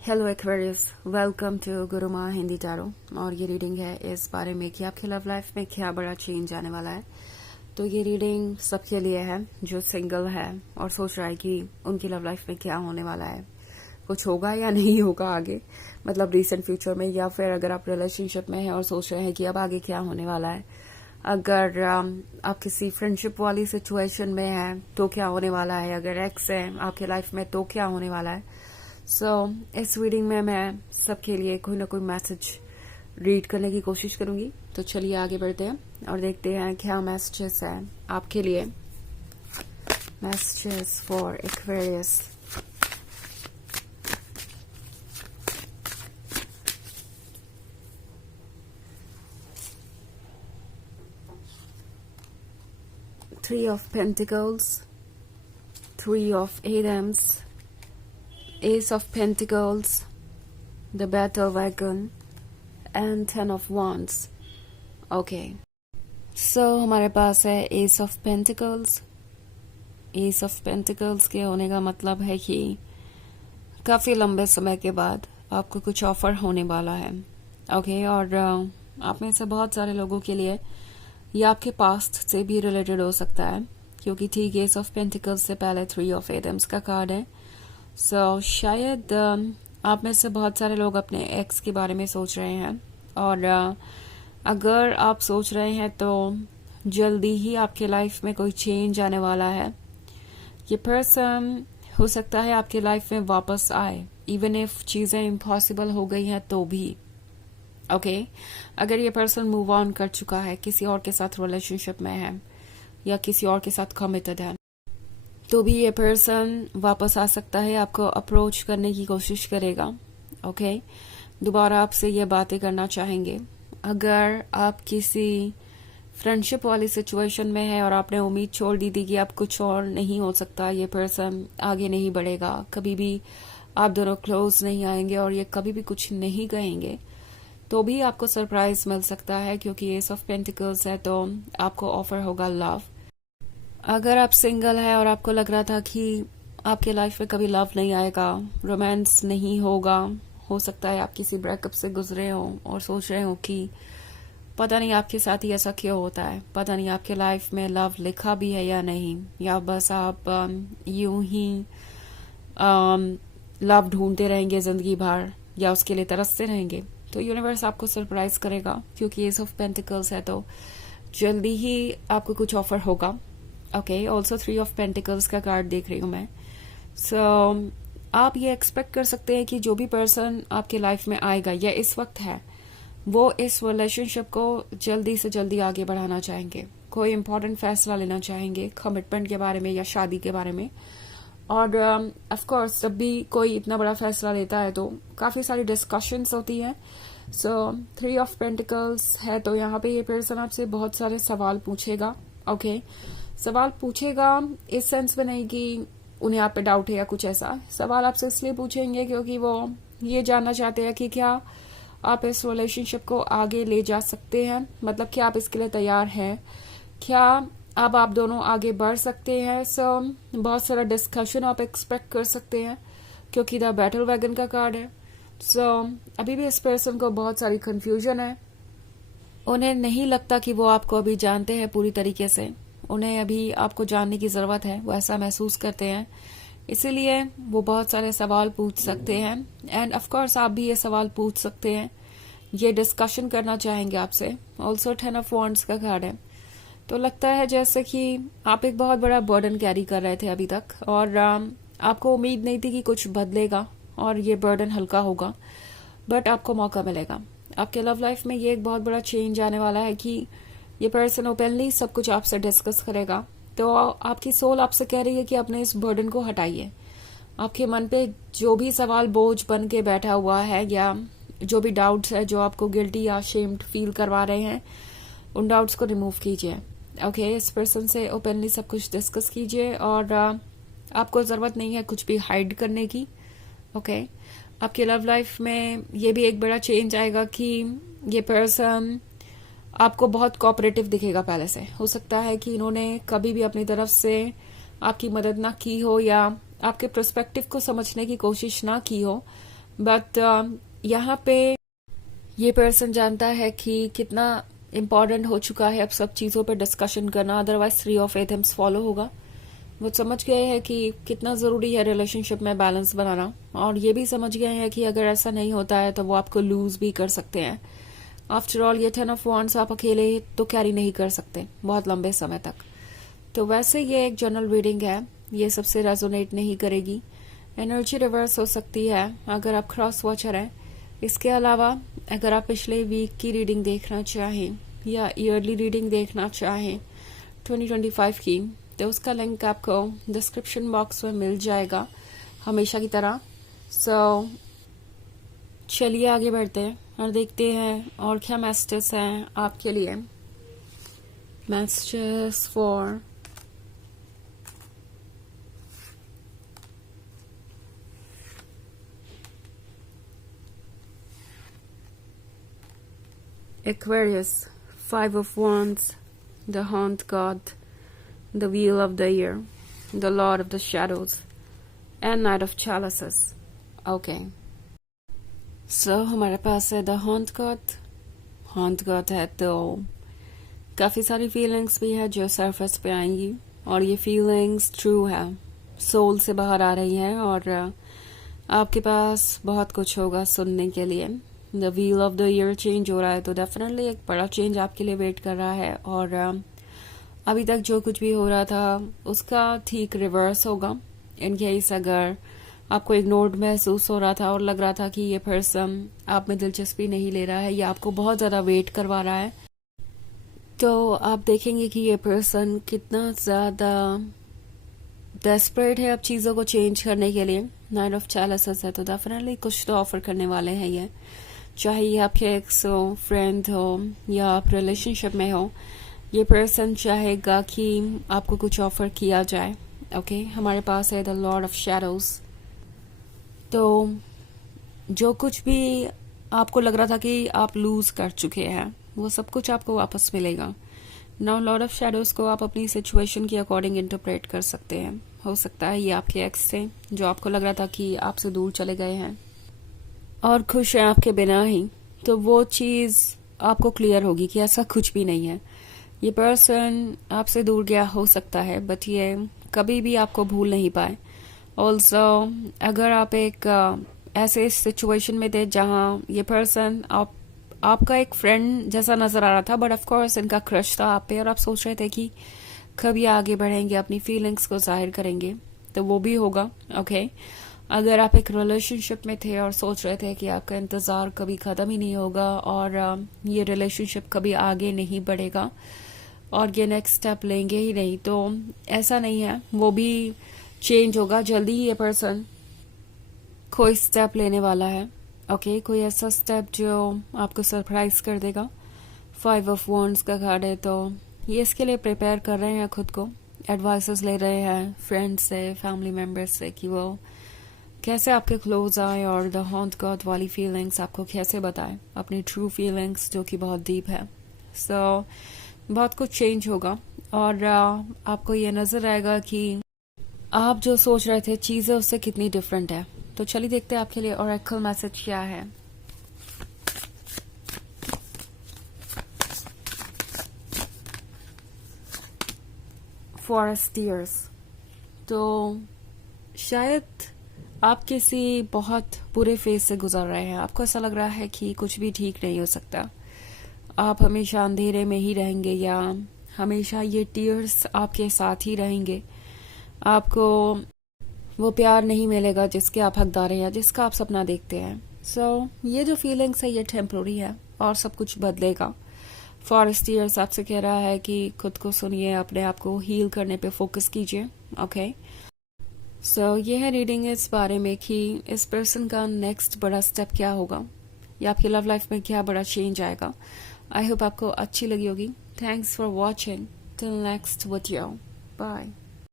Hello Aquarius, welcome to Guruma Hindi tarot. और ये reading है इस बारे में कि आपकी लव लाइफ में क्या बड़ा चेंज आने वाला है। तो ये रीडिंग सबके लिए है जो सिंगल है और सोच रहा है कि उनकी लव लाइफ में क्या होने वाला है, कुछ होगा या नहीं होगा आगे, मतलब रिसेंट फ्यूचर में, या फिर अगर आप रिलेशनशिप में हैं और सोच रहे हैं कि अब आगे क्या होने वाला है। अगर आप किसी फ्रेंडशिप वाली सिचुएशन में हैं तो क्या होने वाला है, अगर एक्स है आपके लाइफ में तो क्या होने वाला है। इस रीडिंग में मैं सबके लिए कोई ना कोई मैसेज रीड करने की कोशिश करूंगी। तो चलिए आगे बढ़ते हैं और देखते हैं क्या मैसेजेस हैं आपके लिए। Messages for Aquarius. Three of Pentacles, Three of Atoms, Ace of Pentacles, the Battle Wagon and Ten of Wands. Okay. So हमारे पास है Ace of Pentacles. Ace of Pentacles के होने का मतलब है कि काफी लंबे समय के बाद आपको कुछ ऑफर होने वाला है। ओके और आप में से बहुत सारे लोगों के लिए ये आपके पास्ट से भी रिलेटेड हो सकता है, क्योंकि ठीक एस ऑफ पेंटिकल्स से पहले थ्री ऑफ एटम्स का कार्ड है। शायद आप में से बहुत सारे लोग अपने एक्स के बारे में सोच रहे हैं, और अगर आप सोच रहे हैं तो जल्दी ही आपके लाइफ में कोई चेंज आने वाला है। ये पर्सन हो सकता है आपके लाइफ में वापस आए, इवन इफ चीजें इम्पॉसिबल हो गई हैं तो भी। ओके अगर ये पर्सन मूव ऑन कर चुका है, किसी और के साथ रिलेशनशिप में है या किसी और के साथ कमिटेड है, तो भी ये पर्सन वापस आ सकता है, आपको अप्रोच करने की कोशिश करेगा। ओके दोबारा आपसे ये बातें करना चाहेंगे। अगर आप किसी फ्रेंडशिप वाली सिचुएशन में है और आपने उम्मीद छोड़ दी थी कि अब कुछ और नहीं हो सकता, ये पर्सन आगे नहीं बढ़ेगा, कभी भी आप दोनों क्लोज नहीं आएंगे और ये कभी भी कुछ नहीं कहेंगे, तो भी आपको सरप्राइज मिल सकता है, क्योंकि एस ऑफ पेंटिकल्स है तो आपको ऑफर होगा लव। अगर आप सिंगल है और आपको लग रहा था कि आपके लाइफ में कभी लव नहीं आएगा, रोमांस नहीं होगा, हो सकता है आप किसी ब्रेकअप से गुजरे हो और सोच रहे हो कि पता नहीं आपके साथ ही ऐसा क्यों होता है, पता नहीं आपके लाइफ में लव लिखा भी है या नहीं, या बस आप यूं ही लव ढूंढते रहेंगे जिंदगी भर या उसके लिए तरसते रहेंगे, तो यूनिवर्स आपको सरप्राइज करेगा, क्योंकि एस ऑफ पेंटिकल्स है तो जल्दी ही आपको कुछ ऑफर होगा। Okay also three of pentacles का कार्ड देख रही हूँ मैं। आप ये एक्सपेक्ट कर सकते हैं कि जो भी पर्सन आपके लाइफ में आएगा या इस वक्त है, वो इस रिलेशनशिप को जल्दी से जल्दी आगे बढ़ाना चाहेंगे, कोई इंपॉर्टेंट फैसला लेना चाहेंगे कमिटमेंट के बारे में या शादी के बारे में। और ऑफ कोर्स जब भी कोई इतना बड़ा फैसला लेता है तो काफी सारी डिस्कशंस होती है। थ्री ऑफ पेंटिकल्स है तो यहाँ पे ये पर्सन आपसे बहुत सारे सवाल पूछेगा। ओके सवाल पूछेगा इस सेंस में नहीं कि उन्हें आप पे डाउट है या कुछ ऐसा, सवाल आपसे इसलिए पूछेंगे क्योंकि वो ये जानना चाहते हैं कि क्या आप इस रिलेशनशिप को आगे ले जा सकते हैं, मतलब क्या आप इसके लिए तैयार हैं, क्या अब आप दोनों आगे बढ़ सकते हैं। बहुत सारा डिस्कशन आप एक्सपेक्ट कर सकते हैं, क्योंकि द बैटल वैगन का कार्ड है। अभी भी इस पर्सन को बहुत सारी कंफ्यूजन है, उन्हें नहीं लगता कि वो आपको अभी जानते हैं पूरी तरीके से, उन्हें अभी आपको जानने की जरूरत है, वो ऐसा महसूस करते हैं, इसीलिए वो बहुत सारे सवाल पूछ सकते हैं। एंड ऑफ कोर्स आप भी ये सवाल पूछ सकते हैं, ये डिस्कशन करना चाहेंगे आपसे। ऑल्सो 10 ऑफ वॉन्ड्स का कार्ड है, तो लगता है जैसे कि आप एक बहुत बड़ा बर्डन कैरी कर रहे थे अभी तक, और आपको उम्मीद नहीं थी कि कुछ बदलेगा और ये बर्डन हल्का होगा, बट आपको मौका मिलेगा। आपके लव लाइफ में ये एक बहुत बड़ा चेंज आने वाला है कि ये पर्सन ओपनली सब कुछ आपसे डिस्कस करेगा। तो आपकी सोल आपसे कह रही है कि अपने इस बर्डन को हटाइए, आपके मन पे जो भी सवाल बोझ बन के बैठा हुआ है या जो भी डाउट्स है जो आपको गिल्टी या शेम्ड फील करवा रहे हैं, उन डाउट्स को रिमूव कीजिए। ओके इस पर्सन से ओपनली सब कुछ डिस्कस कीजिए, और आपको जरूरत नहीं है कुछ भी हाइड करने की। ओके आपकी लव लाइफ में ये भी एक बड़ा चेंज आएगा कि ये पर्सन आपको बहुत कोऑपरेटिव दिखेगा पहले से। हो सकता है कि इन्होंने कभी भी अपनी तरफ से आपकी मदद ना की हो या आपके पर्सपेक्टिव को समझने की कोशिश ना की हो, बट यहाँ पे ये पर्सन जानता है कि कितना इम्पोर्टेंट हो चुका है अब सब चीज़ों पर डिस्कशन करना, अदरवाइज 3 ऑफ एथम्स फॉलो होगा। वो समझ गए हैं कि कितना ज़रूरी है रिलेशनशिप में बैलेंस बनाना, और ये भी समझ गए हैं कि अगर ऐसा नहीं होता है तो वो आपको लूज भी कर सकते हैं। आफ्टर ऑल ये 10 ऑफ वॉन्ड्स आप अकेले तो कैरी नहीं कर सकते बहुत लंबे समय तक। तो वैसे ये एक जनरल रीडिंग है, ये सबसे रेजोनेट नहीं करेगी, एनर्जी रिवर्स हो सकती है अगर आप क्रॉस वॉचर हैं। इसके अलावा अगर आप पिछले वीक की रीडिंग देखना चाहें या ईयरली रीडिंग देखना चाहें 2025 की, तो उसका लिंक आपको डिस्क्रिप्शन बॉक्स में मिल जाएगा हमेशा की तरह। सो चलिए आगे बढ़ते हैं और देखते हैं और क्या मैसेजेस हैं आपके लिए। Messages for Aquarius, 5 of Wands, the Haunt God, the Wheel of the Year, the Lord of the Shadows, and Knight of Chalices. Okay. So हमारे पास है the Haunt God. Haunt God है तो काफ़ी सारी फीलिंग्स भी है जो सरफेस पे आएंगी, और ये फीलिंग्स ट्रू है, सोल से बाहर आ रही हैं, और आपके पास बहुत कुछ होगा सुनने के लिए। The wheel of the year change हो रहा है, तो डेफिनेटली एक बड़ा चेंज आपके लिए वेट कर रहा है, और अभी तक जो कुछ भी हो रहा था उसका ठीक रिवर्स होगा। इन केस अगर आपको इग्नोर्ड महसूस हो रहा था और लग रहा था कि ये पर्सन आप में दिलचस्पी नहीं ले रहा है या आपको बहुत ज़्यादा वेट करवा रहा है, तो आप देखेंगे कि ये पर्सन कितना ज़्यादा डेस्परेट है अब चीज़ों को चेंज करने के लिए। नाइट ऑफ चैलेसेस है, तो डेफिनेटली कुछ तो ऑफर करने वाले हैं ये, चाहे ये आपके एक्स हो, फ्रेंड हो, या आप रिलेशनशिप में हो। ये पर्सन चाहेगा कि आपको कुछ ऑफर किया जाए। ओके, हमारे पास है द लॉर्ड ऑफ शैडोज। तो जो कुछ भी आपको लग रहा था कि आप लूज कर चुके हैं, वो सब कुछ आपको वापस मिलेगा। नाउ लॉर्ड ऑफ शैडोज को आप अपनी सिचुएशन के अकॉर्डिंग इंटरप्रेट कर सकते हैं। हो सकता है ये आपके एक्स थे जो आपको लग रहा था कि आपसे दूर चले गए हैं और खुश हैं आपके बिना ही, तो वो चीज़ आपको क्लियर होगी कि ऐसा कुछ भी नहीं है। ये पर्सन आपसे दूर गया हो सकता है, बट ये कभी भी आपको भूल नहीं पाए। ऑल्सो अगर आप एक ऐसे सिचुएशन में थे जहाँ ये पर्सन आपका एक फ्रेंड जैसा नजर आ रहा था, बट ऑफ कोर्स इनका क्रश था आप पे, और आप सोच रहे थे कि कभी आगे बढ़ेंगे, अपनी फीलिंग्स को जाहिर करेंगे, तो वो भी होगा। ओके, अगर आप एक रिलेशनशिप में थे और सोच रहे थे कि आपका इंतज़ार कभी ख़त्म ही नहीं होगा और ये रिलेशनशिप कभी आगे नहीं बढ़ेगा और ये नेक्स्ट स्टेप लेंगे ही नहीं, तो ऐसा नहीं है, वो भी चेंज होगा। जल्दी ही ये पर्सन कोई स्टेप लेने वाला है। ओके, कोई ऐसा स्टेप जो आपको सरप्राइज कर देगा। 5 ऑफ वॉन्ड्स का कार्ड है, तो ये इसके लिए प्रिपेयर कर रहे हैं खुद को, एडवाइसेस ले रहे हैं फ्रेंड्स से, फैमिली मेम्बर्स से कि वो कैसे आपके क्लोज आए, और द हॉन्ट गॉड वाली फीलिंग्स आपको कैसे बताएं, अपनी ट्रू फीलिंग्स जो कि बहुत डीप है। सो बहुत कुछ चेंज होगा, और आपको ये नजर आएगा कि आप जो सोच रहे थे चीजें उससे कितनी डिफरेंट है। तो चलिए देखते हैं आपके लिए ओरेकल मैसेज क्या है। फॉरेस्टियर्स, तो शायद आप किसी बहुत बुरे फेज से गुजर रहे हैं, आपको ऐसा लग रहा है कि कुछ भी ठीक नहीं हो सकता, आप हमेशा अंधेरे में ही रहेंगे या हमेशा ये टीयर्स आपके साथ ही रहेंगे, आपको वो प्यार नहीं मिलेगा जिसके आप हकदार हैं या जिसका आप सपना देखते हैं। सो ये जो फीलिंग्स है ये टेम्प्रोरी है और सब कुछ बदलेगा। फॉरेस्टियर्स आपसे कह रहा है कि खुद को सुनिए, अपने आप को हील करने पे फोकस कीजिए। ओके, सो ये है रीडिंग इस बारे में कि इस पर्सन का नेक्स्ट बड़ा स्टेप क्या होगा या आपकी लव लाइफ में क्या बड़ा चेंज आएगा। आई होप आपको अच्छी लगी होगी। Thanks for watching, till next video, bye.